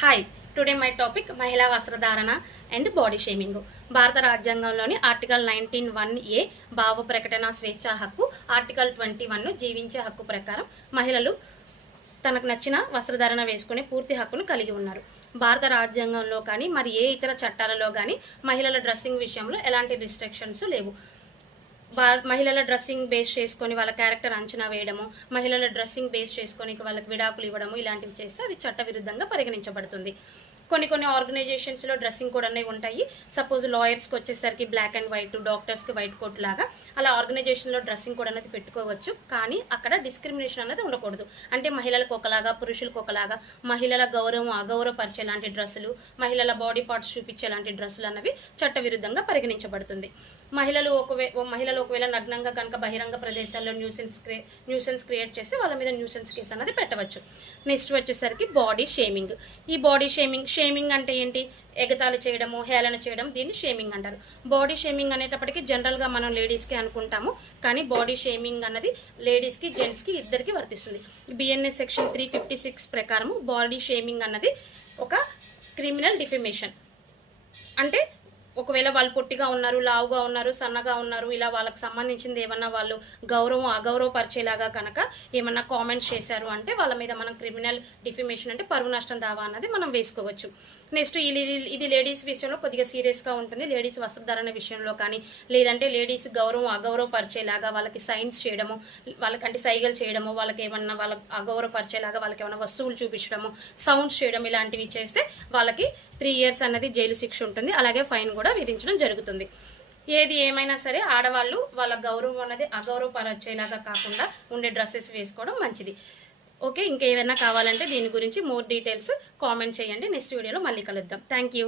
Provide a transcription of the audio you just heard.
Hi today my topic మహిళా వస్త్రధారణ and body shaming భారత రాజ్యాంగంలోని ఆర్టికల్ నైన్టీన్ వన్ ఏ భావ ప్రకటన స్వేచ్ఛా హక్కు ఆర్టికల్ ట్వంటీ వన్ జీవించే హక్కు ప్రకారం మహిళలు తనకు నచ్చిన వస్త్రధారణ వేసుకునే పూర్తి హక్కును కలిగి ఉన్నారు. భారత రాజ్యాంగంలో కానీ మరి ఏ ఇతర చట్టాలలో కానీ మహిళల డ్రెస్సింగ్ విషయంలో ఎలాంటి రిస్ట్రిక్షన్స్ లేవు. మహిళల డ్రెస్సింగ్ బేస్ చేసుకొని వాళ్ళ క్యారెక్టర్ అంచనా వేయడము మహిళల డ్రెస్సింగ్ బేస్ చేసుకొని వాళ్ళకి విడాకులు ఇవ్వడము ఇలాంటివి చేస్తే అవి చట్టవిరుద్ధంగా పరిగణించబడుతుంది. కొన్ని కొన్ని ఆర్గనైజేషన్స్లో డ్రెస్సింగ్ కూడా అనేవి ఉంటాయి. సపోజ్ లాయర్స్కి వచ్చేసరికి బ్లాక్ అండ్ వైట్ డాక్టర్స్కి వైట్ కోట్ లాగా అలా ఆర్గనైజేషన్లో డ్రెస్సింగ్ కూడా అనేది పెట్టుకోవచ్చు. కానీ అక్కడ డిస్క్రిమినేషన్ అనేది ఉండకూడదు. అంటే మహిళలకు ఒకలాగా పురుషులకు ఒకలాగా మహిళల గౌరవం అగౌరవపరిచే లాంటి డ్రెస్సులు మహిళల బాడీ పార్ట్స్ చూపించే లాంటి డ్రెస్సులు అన్నవి చట్టవిరుద్ధంగా పరిగణించబడుతుంది. మహిళలు ఒకవే మహిళలు ఒకవేళ నగ్నంగా కనుక బహిరంగ ప్రదేశాల్లో న్యూసెన్స్ క్రియే న్యూసెన్స్ క్రియేట్ చేస్తే వాళ్ళ మీద న్యూసెన్స్ కేసు అనేది పెట్టవచ్చు. నెక్స్ట్ వచ్చేసరికి బాడీ షేమింగ్ ఈ బాడీ షేమింగ్ షేమింగ్ అంటే ఏంటి? ఎగతాళి చేయడము హేళన చేయడం దీన్ని షేమింగ్ అంటారు. బాడీ షేమింగ్ అనేటప్పటికీ జనరల్గా మనం లేడీస్కి అనుకుంటాము. కానీ బాడీ షేమింగ్ అన్నది లేడీస్కి జెంట్స్కి ఇద్దరికి వర్తిస్తుంది. BNS section three fifty six ప్రకారము బాడీ షేమింగ్ అన్నది ఒక క్రిమినల్ డిఫిమేషన్ అంటే ఒకవేళ వాళ్ళు పొట్టిగా ఉన్నారు లావుగా ఉన్నారు సన్నగా ఉన్నారు ఇలా వాళ్ళకి సంబంధించింది ఏమన్నా వాళ్ళు గౌరవం అగౌరవపరిచేలాగా కనుక ఏమన్నా కామెంట్స్ చేశారు అంటే వాళ్ళ మీద మనం క్రిమినల్ డిఫిమేషన్ అంటే పరువు నష్టం దావా అన్నది మనం వేసుకోవచ్చు. నెక్స్ట్ ఇది ఇది లేడీస్ విషయంలో కొద్దిగా సీరియస్గా ఉంటుంది. లేడీస్ వస్త్రధారణ విషయంలో కానీ లేదంటే లేడీస్ గౌరవం అగౌరవపరిచేలాగా వాళ్ళకి సైన్స్ చేయడము వాళ్ళకంటే సైగలు చేయడము వాళ్ళకి ఏమన్నా వాళ్ళ అగౌరవపరిచేలాగా వాళ్ళకి ఏమైనా వస్తువులు చూపించడము సౌండ్స్ చేయడం ఇలాంటివి చేస్తే వాళ్ళకి త్రీ ఇయర్స్ అన్నది జైలు శిక్ష ఉంటుంది. అలాగే ఫైన్ కూడా విధించడం జరుగుతుంది. ఏది ఏమైనా సరే ఆడవాళ్ళు వాళ్ళ గౌరవం అనేది అగౌరవపరచేలాగా కాకుండా ఉండే డ్రెస్సెస్ వేసుకోవడం మంచిది. ఓకే ఇంకేమైనా కావాలంటే దీని గురించి మోర్ డీటెయిల్స్ కామెంట్ చేయండి. నెక్స్ట్ వీడియోలో మళ్ళీ కలుద్దాం. Thank you.